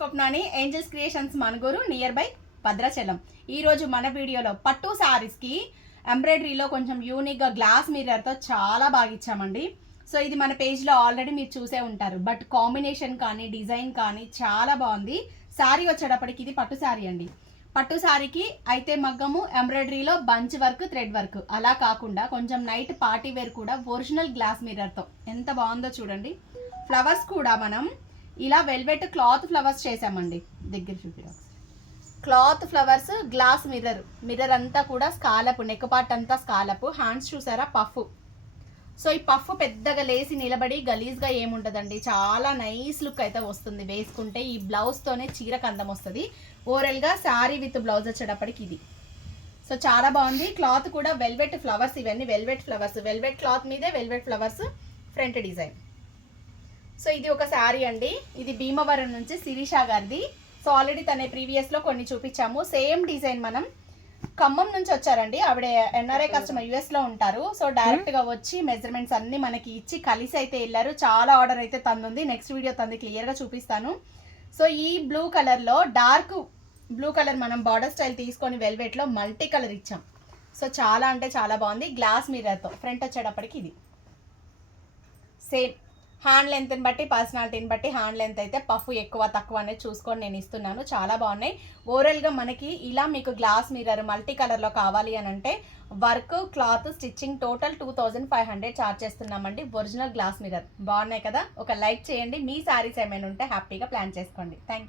స్వప్నాని angels creations Manuguru near by Bhadrachalam. ఈరోజు మన వీడియోలో పట్టు సారీస్కి ఎంబ్రాయిడరీలో కొంచెం యూనిక్గా గ్లాస్ మిర్రర్తో చాలా బాగా ఇచ్చామండి. సో ఇది మన పేజ్లో ఆల్రెడీ మీరు చూసే ఉంటారు. బట్ కాంబినేషన్ కానీ డిజైన్ కానీ చాలా బాగుంది. శారీ వచ్చేటప్పటికి ఇది పట్టు శారీ అండి. పట్టు శారీకి అయితే మగ్గము ఎంబ్రాయిడరీలో బంచ్ వర్క్ థ్రెడ్ వర్క్. అలా కాకుండా కొంచెం నైట్ పార్టీ వేర్ కూడా ఒరిజినల్ గ్లాస్ మిర్రర్తో ఎంత బాగుందో చూడండి. ఫ్లవర్స్ కూడా మనం ఇలా వెల్వెట్ క్లాత్ ఫ్లవర్స్ చేసామండి దగ్గర చూపిరా cloth flowers glass mirror. Mirror అంతా కూడా స్కాలప్ నెక్ పార్ట్ అంతా స్కాలప్. హ్యాండ్స్ చూసారా? పఫ్. సో ఈ పఫ్ పెద్దగా లేసి నిలబడి గలీజ్గా ఏముండదండి. చాలా నైస్ లుక్ అయితే వస్తుంది. వేసుకుంటే ఈ బ్లౌజ్తోనే చీర కందం వస్తుంది. ఓవరాల్గా శారీ విత్ బ్లౌజ్ వచ్చేటప్పటికి ఇది. సో చాలా బాగుంది. క్లాత్ కూడా వెల్వెట్ ఫ్లవర్స్ ఇవన్నీ. Velvet flowers. వెల్వెట్ క్లాత్ మీదే velvet flowers front design. So ఇది ఒక శారీ అండి. ఇది భీమవరం నుంచి శిరీష గారిది. సో ఆల్రెడీ తన ప్రీవియస్లో కొన్ని చూపించాము. సేమ్ డిజైన్ మనం ఖమ్మం నుంచి వచ్చారండి. ఆవిడ ఎన్ఆర్ఐ కస్టమర్ యుఎస్లో ఉంటారు. సో డైరెక్ట్గా వచ్చి మెజర్మెంట్స్ అన్ని మనకి ఇచ్చి కలిసి అయితే వెళ్ళారు. చాలా ఆర్డర్ అయితే తందుంది. నెక్స్ట్ వీడియో తంది క్లియర్గా చూపిస్తాను. సో ఈ బ్లూ కలర్లో డార్క్ బ్లూ కలర్ మనం బార్డర్ స్టైల్ తీసుకొని వెల్వెట్లో మల్టీ కలర్ ఇచ్చాం. సో చాలా అంటే చాలా బాగుంది. గ్లాస్ మిర్రర్తో ఫ్రంట్ వచ్చేటప్పటికి ఇది. సేమ్ హ్యాండ్ లెంత్ని బట్టి పర్సనాలిటీని బట్టి హ్యాండ్ లెంత్ అయితే పఫ్ ఎక్కువ తక్కువ అనేది చూసుకొని నేను ఇస్తున్నాను. చాలా బాగున్నాయి. ఓవరాల్గా మనకి ఇలా మీకు గ్లాస్ మిర్రర్ మల్టీ కలర్లో కావాలి అని అంటే work cloth stitching total two thousand five hundred charge చేస్తున్నామండి. ఒరిజినల్ గ్లాస్ మిర్రర్ బాగున్నాయి కదా? ఒక లైక్ చేయండి. మీ శారీస్ ఏమైనా ఉంటే హ్యాపీగా ప్లాన్ చేసుకోండి. Thank you